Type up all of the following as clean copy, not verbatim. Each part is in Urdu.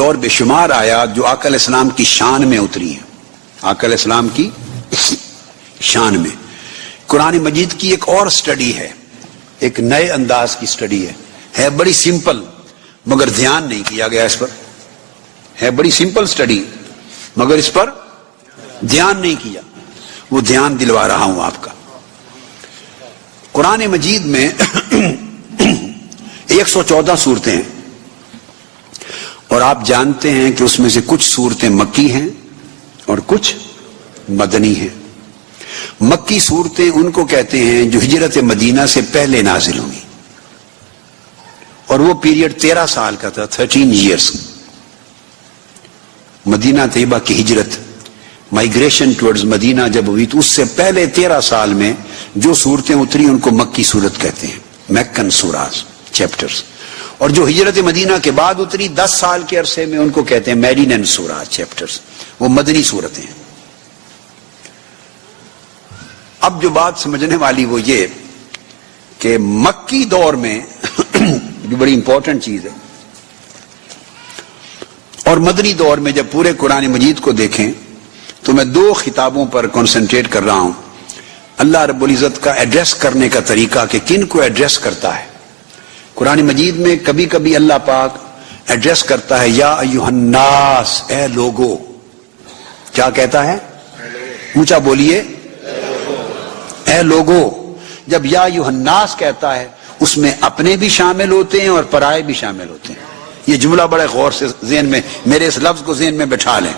اور بے شمار آیات جو آقا علیہ السلام کی شان میں اتری ہیں، آقا علیہ السلام کی شان میں۔ قرآن مجید کی ایک اور سٹڈی ہے، ایک نئے انداز کی سٹڈی ہے بڑی سمپل مگر دھیان نہیں کیا گیا اس پر، ہے بڑی سمپل سٹڈی مگر اس پر دھیان نہیں کیا، وہ دھیان دلوا رہا ہوں آپ کا۔ قرآن مجید میں 114 صورتیں ہیں، اور آپ جانتے ہیں کہ اس میں سے کچھ صورتیں مکی ہیں اور کچھ مدنی ہیں۔ مکی صورتیں ان کو کہتے ہیں جو ہجرت مدینہ سے پہلے نازل ہوئی، اور وہ پیریڈ 13 سال کا تھا، 13 ایئرس۔ مدینہ طیبہ کی ہجرت، مائیگریشن ٹورڈز مدینہ جب ہوئی تو اس سے پہلے 13 سال میں جو صورتیں اتری ان کو مکی صورت کہتے ہیں، مکن سوراز، چیپٹرز۔ اور جو ہجرت مدینہ کے بعد اتری 10 سال کے عرصے میں ان کو کہتے ہیں میڈینن سوراز، چیپٹرز، وہ مدنی صورتیں ہیں۔ اب جو بات سمجھنے والی وہ یہ کہ مکی دور میں جو بڑی امپورٹنٹ چیز ہے، اور مدنی دور میں جب پورے قرآن مجید کو دیکھیں تو میں 2 خطابوں پر کنسنٹریٹ کر رہا ہوں۔ اللہ رب العزت کا ایڈریس کرنے کا طریقہ کہ کن کو ایڈریس کرتا ہے۔ قرآن مجید میں کبھی کبھی اللہ پاک ایڈریس کرتا ہے یا ایھا الناس، اے لوگو۔ کیا کہتا ہے؟ اونچا بولیے، اے لوگو۔ جب یا ایھا الناس کہتا ہے اس میں اپنے بھی شامل ہوتے ہیں اور پرائے بھی شامل ہوتے ہیں۔ یہ جملہ بڑے غور سے ذہن میں، میرے اس لفظ کو ذہن میں بٹھا لیں۔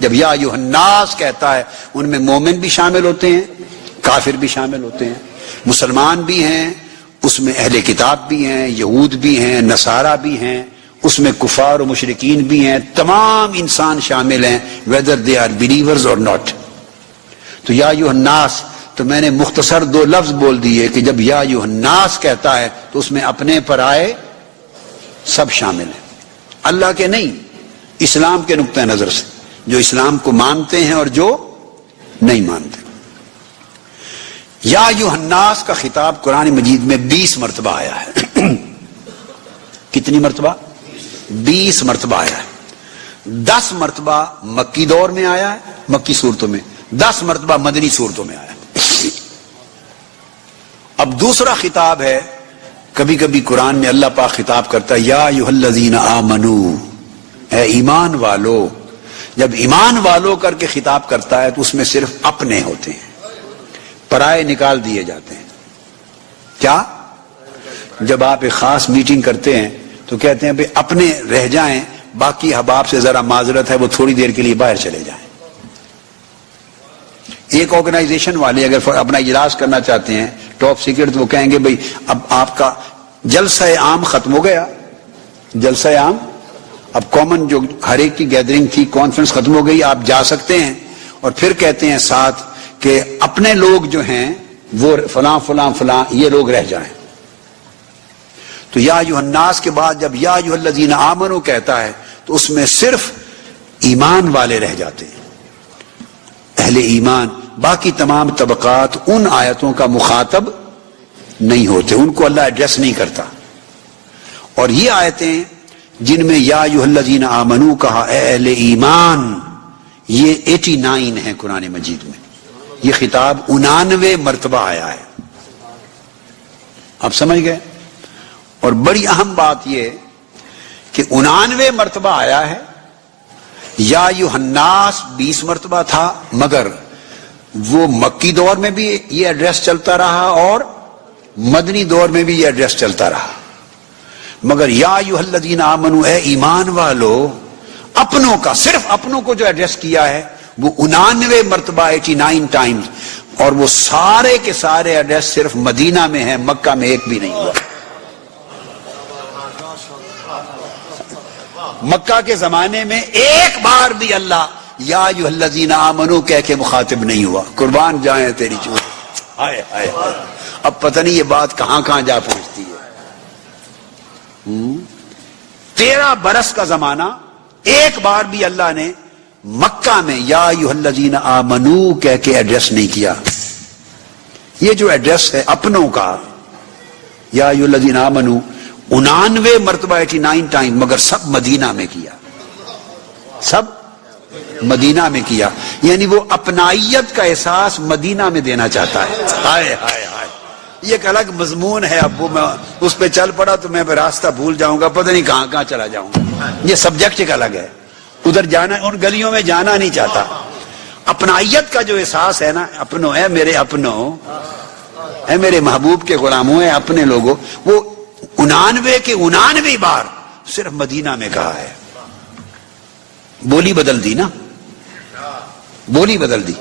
جب یا ایھا الناس کہتا ہے ان میں مومن بھی شامل ہوتے ہیں، کافر بھی شامل ہوتے ہیں، مسلمان بھی ہیں، اس میں اہل کتاب بھی ہیں، یہود بھی ہیں، نصارہ بھی ہیں، اس میں کفار و مشرکین بھی ہیں، تمام انسان شامل ہیں whether they are believers or not۔ تو یا ایھا الناس، تو میں نے مختصر 2 لفظ بول دیے کہ جب یا ایھا الناس کہتا ہے تو اس میں اپنے پرائے سب شامل ہیں، اللہ کے نہیں، اسلام کے نقطہ نظر سے، جو اسلام کو مانتے ہیں اور جو نہیں مانتے۔ یا ایھا الناس کا خطاب قرآن مجید میں 20 مرتبہ آیا ہے۔ کتنی مرتبہ؟ 20 مرتبہ آیا ہے۔ 10 مرتبہ مکی دور میں آیا ہے، مکی صورتوں میں، 10 مرتبہ مدنی صورتوں میں آیا ہے۔ اب دوسرا خطاب ہے، کبھی کبھی قرآن میں اللہ پاک خطاب کرتا ہے یا ایھا الذین آمنو، اے ایمان والو۔ جب ایمان والو کر کے خطاب کرتا ہے تو اس میں صرف اپنے ہوتے ہیں، پرائے نکال دیے جاتے ہیں۔ کیا؟ جب آپ ایک خاص میٹنگ کرتے ہیں تو کہتے ہیں بھئی اپنے رہ جائیں، باقی احباب سے ذرا معذرت ہے وہ تھوڑی دیر کے لیے باہر چلے جائیں۔ ایک آرگنائزیشن والے اگر اپنا اجلاس کرنا چاہتے ہیں ٹاپ سیکرٹ، تو وہ کہیں گے بھئی اب آپ کا جلسہ عام ختم ہو گیا، جلسہ عام، اب کامن جو ہر ایک کی گیدرنگ تھی، کانفرنس ختم ہو گئی، آپ جا سکتے ہیں۔ اور پھر کہتے ہیں ساتھ کہ اپنے لوگ جو ہیں وہ فلاں فلاں فلاں یہ لوگ رہ جائیں۔ تو یا ایھا الناس کے بعد جب یا ایھا الذین آمنو کہتا ہے تو اس میں صرف ایمان والے رہ جاتے ہیں، اہل ایمان۔ باقی تمام طبقات ان آیتوں کا مخاطب نہیں ہوتے، ان کو اللہ ایڈریس نہیں کرتا۔ اور یہ آیتیں جن میں یا ایھا الذین آمنو کہا، اے اہل ایمان، یہ 89 ہیں قرآن مجید میں۔ یہ خطاب 89 مرتبہ آیا ہے۔ آپ سمجھ گئے؟ اور بڑی اہم بات یہ کہ 89 مرتبہ آیا ہے۔ یا ایھا الناس 20 مرتبہ تھا، مگر وہ مکی دور میں بھی یہ ایڈریس چلتا رہا اور مدنی دور میں بھی یہ ایڈریس چلتا رہا۔ مگر یا ایھا الذین آمنو، اے ایمان والو، اپنوں کا، صرف اپنوں کو جو ایڈریس کیا ہے وہ 89 مرتبہ، 89 ٹائمز، اور وہ سارے کے سارے ایڈریس صرف مدینہ میں ہیں، مکہ میں ایک بھی نہیں ہوا۔ مکہ کے زمانے میں ایک بار بھی اللہ یا ایھا الذین آمنو کہہ کے مخاطب نہیں ہوا۔ قربان جائیں تیری چوٹ، ہائے ہائے ہائے، اب پتہ نہیں یہ بات کہاں کہاں جا پہنچتی ہے۔ 13 برس کا زمانہ، ایک بار بھی اللہ نے مکہ میں یا ایھا الذین آمنو کہہ کے ایڈریس نہیں کیا۔ یہ جو ایڈریس ہے اپنوں کا، یا ایھا الذین آمنو 89 مرتبہ 89 ٹائم، مگر سب مدینہ میں کیا۔ سب مدینہ میں کیا، یعنی وہ اپنائیت کا احساس مدینہ میں دینا چاہتا ہے. ہائے ہائے ہائے، یہ ایک الگ مضمون ہے. اب وہ میں اس پہ چل پڑا تو میں راستہ بھول جاؤں گا، پتہ نہیں کہاں کہاں چلا جاؤں گا. یہ سبجیکٹ ایک الگ ہے، ادھر جانا، ان گلیوں میں جانا نہیں چاہتا. اپنائیت کا جو احساس ہے نا، اپنو اے میرے اپنو، اے میرے محبوب کے غلاموں، اے اپنے لوگوں، وہ 99 کے 99 بار صرف مدینہ میں کہا ہے. بولی بدل دی نا، بولی بدل دی.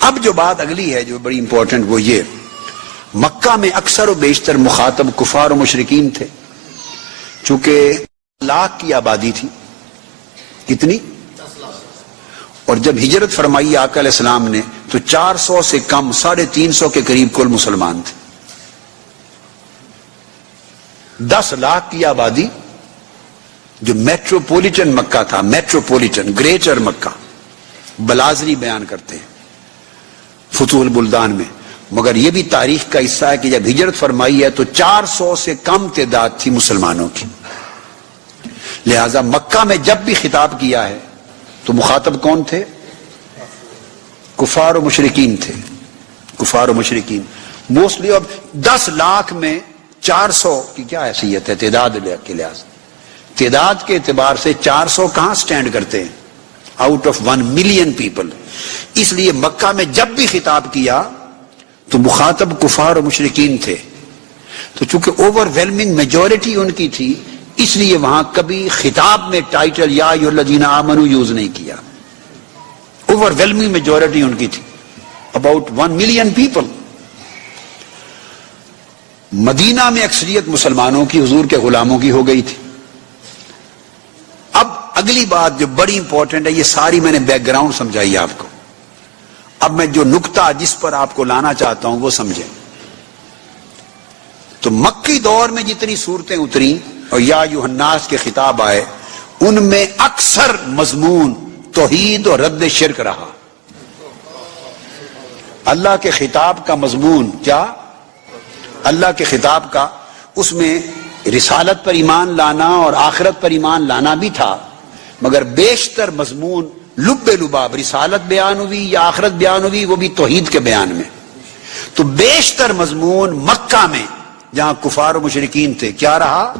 اب جو بات اگلی ہے جو بڑی امپورٹنٹ، وہ یہ، مکہ میں اکثر و بیشتر مخاطب کفار و مشرکین تھے. چونکہ 10 لاکھ کی آبادی تھی. کتنی؟ اور جب ہجرت فرمائی آقا علیہ السلام نے تو 400 سے کم، 350 کے قریب کل مسلمان تھے. 10 لاکھ کی آبادی، جو میٹروپولیٹن مکہ تھا، میٹروپولیٹن گریٹر مکہ، بلازری بیان کرتے ہیں فتوح البلدان میں. مگر یہ بھی تاریخ کا حصہ ہے کہ جب ہجرت فرمائی ہے تو 400 سے کم تعداد تھی مسلمانوں کی. لہذا مکہ میں جب بھی خطاب کیا ہے تو مخاطب کون تھے؟ کفار و مشرکین تھے. کفار و مشرکین موسٹلی. اب 10 لاکھ میں 400 کی کیا حیثیت ہے تعداد کے لحاظ؟ تعداد کے اعتبار سے 400 کہاں سٹینڈ کرتے ہیں آؤٹ آف 1 ملین پیپل. اس لیے مکہ میں جب بھی خطاب کیا تو مخاطب کفار و مشرکین تھے. تو چونکہ اوور ویلمنگ میجورٹی ان کی تھی، اس لیے وہاں کبھی خطاب میں ٹائٹل یا ایھا الذین آمنوا یوز نہیں کیا. اوور ویلمنگ میجورٹی ان کی تھی، اباؤٹ 1 ملین پیپل. مدینہ میں اکثریت مسلمانوں کی حضور کے غلاموں کی ہو گئی تھی. اب اگلی بات جو بڑی امپورٹنٹ ہے، یہ ساری میں نے بیک گراؤنڈ سمجھائی آپ کو. اب میں جو نقطہ جس پر آپ کو لانا چاہتا ہوں وہ سمجھیں. تو مکی دور میں جتنی صورتیں اتری اور یا ایھا الناس کے خطاب آئے، ان میں اکثر مضمون توحید اور رد شرک رہا. اللہ کے خطاب کا مضمون کیا؟ اللہ کے خطاب کا، اس میں رسالت پر ایمان لانا اور آخرت پر ایمان لانا بھی تھا، مگر بیشتر مضمون لب لباب رسالت بیان ہوئی یا آخرت بیان ہوئی، وہ بھی توحید کے بیان میں. تو بیشتر مضمون مکہ میں جہاں کفار و مشرکین تھے کیا رہا؟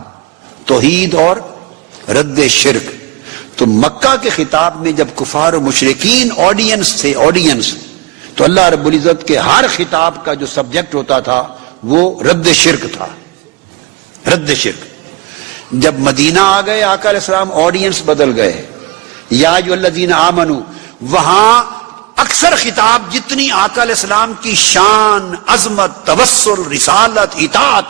توحید اور رد شرک. تو مکہ کے خطاب میں جب کفار و مشرکین آڈینس تھے، آڈینس، تو اللہ رب العزت کے ہر خطاب کا جو سبجیکٹ ہوتا تھا وہ رد شرک تھا. رد شرک. جب مدینہ آ گئے آقا علیہ السلام، آڈینس بدل گئے. یا ایھا الذین آمنوا، وہاں اکثر خطاب جتنی آقا علیہ السلام کی شان، عظمت، توسل، رسالت، اطاعت،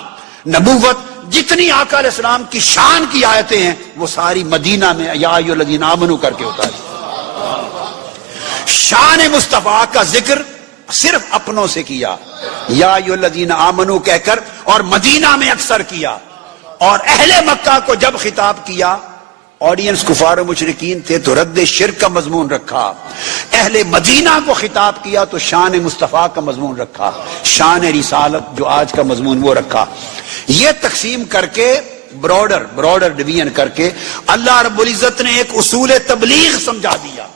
نبوت، جتنی آقا علیہ السلام کی شان کی آیتیں ہیں وہ ساری مدینہ میں یا ایھا الذین آمنوا کر کے ہوتا ہے. شان مصطفیٰ کا ذکر صرف اپنوں سے کیا، یا ایھا الذین آمنوا کہہ کر، اور مدینہ میں اکثر کیا. اور اہل مکہ کو جب خطاب کیا، آڈینس کفار و مشرکین تھے تو رد شرک کا مضمون رکھا. اہل مدینہ کو خطاب کیا تو شان مصطفیٰ کا مضمون رکھا، شان رسالت جو آج کا مضمون وہ رکھا. یہ تقسیم کر کے براڈر ڈویژن کر کے اللہ رب العزت نے ایک اصول تبلیغ سمجھا دیا،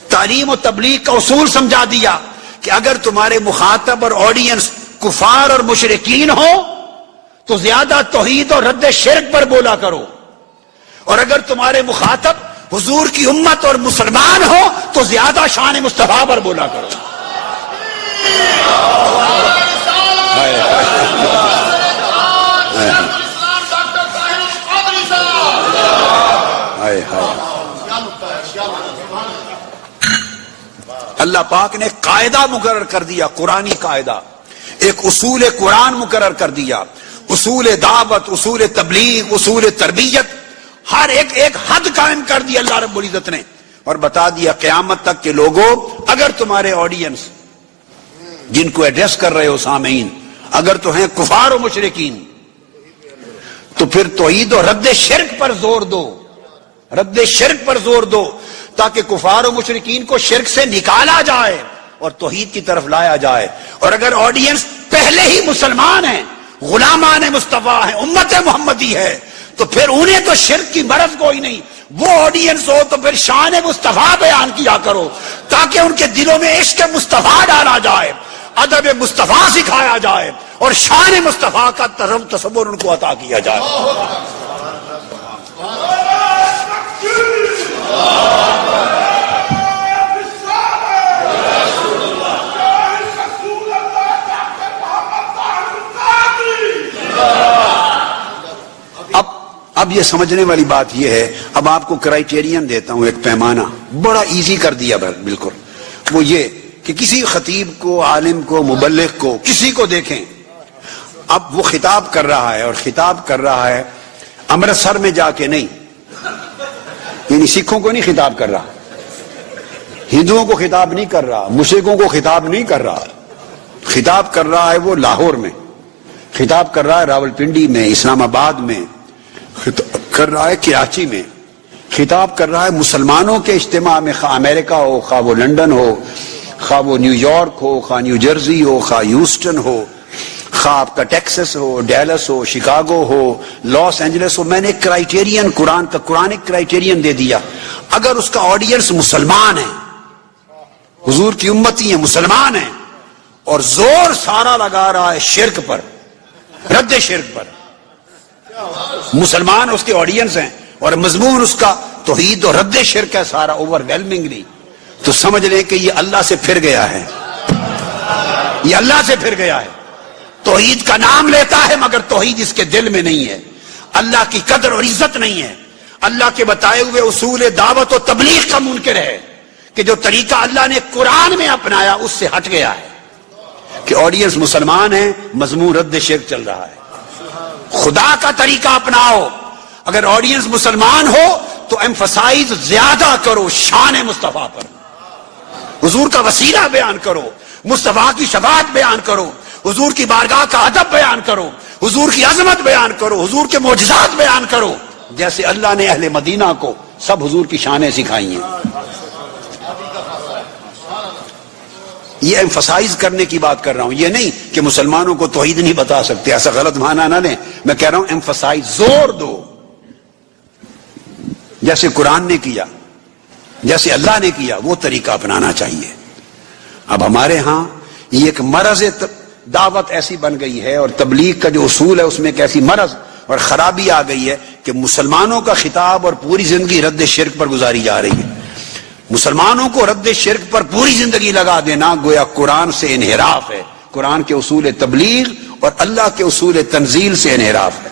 تعلیم و تبلیغ کا اصول سمجھا دیا کہ اگر تمہارے مخاطب اور آڈینس کفار اور مشرکین ہو تو زیادہ توحید اور رد شرک پر بولا کرو، اور اگر تمہارے مخاطب حضور کی امت اور مسلمان ہو تو زیادہ شان مصطفیٰ پر بولا کرو. اللہ پاک نے قاعدہ مقرر کر دیا، قرآنی قاعدہ، ایک اصول قرآن مقرر کر دیا، اصول دعوت، اصول تبلیغ، اصول تربیت، ہر ایک حد قائم کر دی اللہ رب العزت نے، اور بتا دیا قیامت تک کے لوگوں اگر تمہارے آڈینس جن کو ایڈریس کر رہے ہو سامعین اگر تو ہیں کفار و مشرکین تو پھر توحید و رد شرک پر زور دو، رد شرک پر زور دو، تاکہ کفار و مشرکین کو شرک سے نکالا جائے اور توحید کی طرف لایا جائے. اور اگر آڈینس پہلے ہی مسلمان ہیں، غلامان مصطفیٰ ہیں، امت محمدی ہے، تو پھر انہیں تو شرک کی مرض کوئی نہیں. وہ آڈینس ہو تو پھر شان مصطفیٰ بیان کیا کرو تاکہ ان کے دلوں میں عشق مصطفیٰ ڈالا جائے، ادب مصطفیٰ سکھایا جائے اور شان مصطفیٰ کا تصور ان کو عطا کیا جائے. اب یہ سمجھنے والی بات یہ ہے، اب آپ کو کرائیٹیرین دیتا ہوں، ایک پیمانہ بڑا ایزی کر دیا بالکل. وہ یہ کہ کسی خطیب کو، عالم کو، مبلغ کو، کسی کو دیکھیں، اب وہ خطاب کر رہا ہے اور خطاب کر رہا ہے امرتسر میں جا کے نہیں، یعنی سکھوں کو نہیں خطاب کر رہا، ہندوؤں کو خطاب نہیں کر رہا، مشرکوں کو خطاب نہیں کر رہا، خطاب کر رہا ہے وہ لاہور میں، خطاب کر رہا ہے راولپنڈی میں، اسلام آباد میں، خطاب کر رہا ہے کراچی میں، خطاب کر رہا ہے مسلمانوں کے اجتماع میں، خواہ امریکہ ہو، خواہ وہ لندن ہو، خواہ وہ نیو یارک ہو، خواہ نیو جرسی ہو، خواہ ہیوسٹن ہو، خواہ آپ کا ٹیکسس ہو، ڈیلس ہو، شکاگو ہو، لاس اینجلس ہو. میں نے ایک کرائیٹیرین قرآن کا قرآنک کرائیٹیرین دے دیا. اگر اس کا آڈینس مسلمان ہے، حضور کی امتی ہیں، مسلمان ہیں، اور زور سارا لگا رہا ہے شرک پر، رد شرک پر، مسلمان اس کے آڈینس ہیں اور مضمون اس کا توحید و رد شرک ہے سارا اوور ویلمنگلی، تو سمجھ لیں کہ یہ اللہ سے پھر گیا ہے، یہ اللہ سے پھر گیا ہے. توحید کا نام لیتا ہے مگر توحید اس کے دل میں نہیں ہے، اللہ کی قدر اور عزت نہیں ہے، اللہ کے بتائے ہوئے اصول دعوت و تبلیغ کا منکر ہے کہ جو طریقہ اللہ نے قرآن میں اپنایا اس سے ہٹ گیا ہے کہ آڈینس مسلمان ہے، مضمون رد شرک چل رہا ہے. خدا کا طریقہ اپناؤ، اگر آڈینس مسلمان ہو تو ایمفسائز زیادہ کرو شان مصطفیٰ پر، حضور کا وسیلہ بیان کرو، مصطفیٰ کی شفاعت بیان کرو، حضور کی بارگاہ کا ادب بیان کرو، حضور کی عظمت بیان کرو، حضور کے معجزات بیان کرو، جیسے اللہ نے اہل مدینہ کو سب حضور کی شانیں سکھائی ہیں. یہ ایمفسائز کرنے کی بات کر رہا ہوں، یہ نہیں کہ مسلمانوں کو توحید نہیں بتا سکتے، ایسا غلط معنی نہ لیں. میں کہہ رہا ہوں ایمفسائز، زور دو، جیسے قرآن نے کیا، جیسے اللہ نے کیا، وہ طریقہ اپنانا چاہیے. اب ہمارے ہاں یہ ایک مرض دعوت ایسی بن گئی ہے اور تبلیغ کا جو اصول ہے اس میں ایک ایسی مرض اور خرابی آ گئی ہے کہ مسلمانوں کا خطاب اور پوری زندگی رد شرک پر گزاری جا رہی ہے. مسلمانوں کو رد شرک پر پوری زندگی لگا دینا گویا قرآن سے انحراف ہے، قرآن کے اصول تبلیغ اور اللہ کے اصول تنزیل سے انحراف ہے.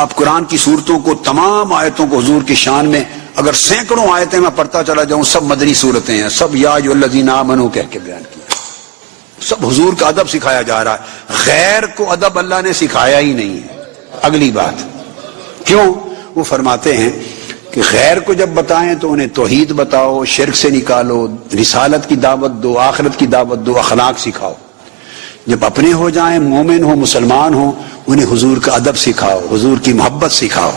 آپ قرآن کی صورتوں کو، تمام آیتوں کو حضور کی شان میں، اگر سینکڑوں آیتیں میں پڑھتا چلا جاؤں، سب مدنی صورتیں ہیں، سب یا ایھا الذین آمنوا کہہ کے بیان کیا، سب حضور کا ادب سکھایا جا رہا ہے. غیر کو ادب اللہ نے سکھایا ہی نہیں ہے. اگلی بات کیوں؟ وہ فرماتے ہیں کہ غیر کو جب بتائیں تو انہیں توحید بتاؤ، شرک سے نکالو، رسالت کی دعوت دو، آخرت کی دعوت دو، اخلاق سکھاؤ. جب اپنے ہو جائیں، مومن ہو، مسلمان ہو، انہیں حضور کا ادب سکھاؤ، حضور کی محبت سکھاؤ،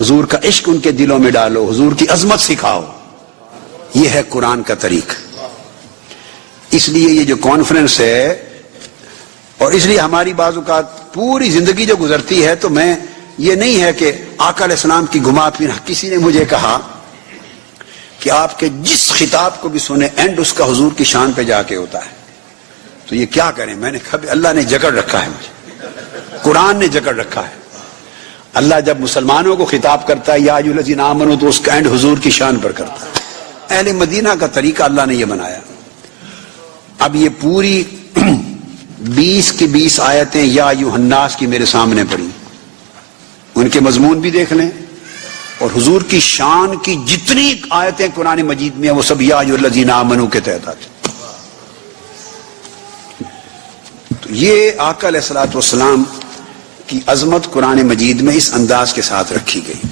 حضور کا عشق ان کے دلوں میں ڈالو، حضور کی عظمت سکھاؤ. یہ ہے قرآن کا طریقہ. اس لیے یہ جو کانفرنس ہے، اور اس لیے ہماری بعض اوقات پوری زندگی جو گزرتی ہے، تو میں یہ نہیں ہے کہ آقا علیہ السلام کی گھما پھر. کسی نے مجھے کہا کہ آپ کے جس خطاب کو بھی سنیں اینڈ اس کا حضور کی شان پہ جا کے ہوتا ہے، تو یہ کیا کریں؟ میں نے کہا اللہ نے جکڑ رکھا ہے مجھے، قرآن نے جکڑ رکھا ہے. اللہ جب مسلمانوں کو خطاب کرتا ہے یا ایھا الذین آمنوا، تو اس کا اینڈ حضور کی شان پر کرتا ہے. اہل مدینہ کا طریقہ اللہ نے یہ بنایا. اب یہ پوری 20 کی 20 آیتیں یا ایھا الناس کی میرے سامنے پڑی، ان کے مضمون بھی دیکھ لیں اور حضور کی شان کی جتنی آیتیں قرآن مجید میں ہیں وہ سب یا ایھا الذین آمنوا کے تحت آتے. تو یہ آقا علیہ الصلوۃ والسلام کی عظمت قرآن مجید میں اس انداز کے ساتھ رکھی گئی.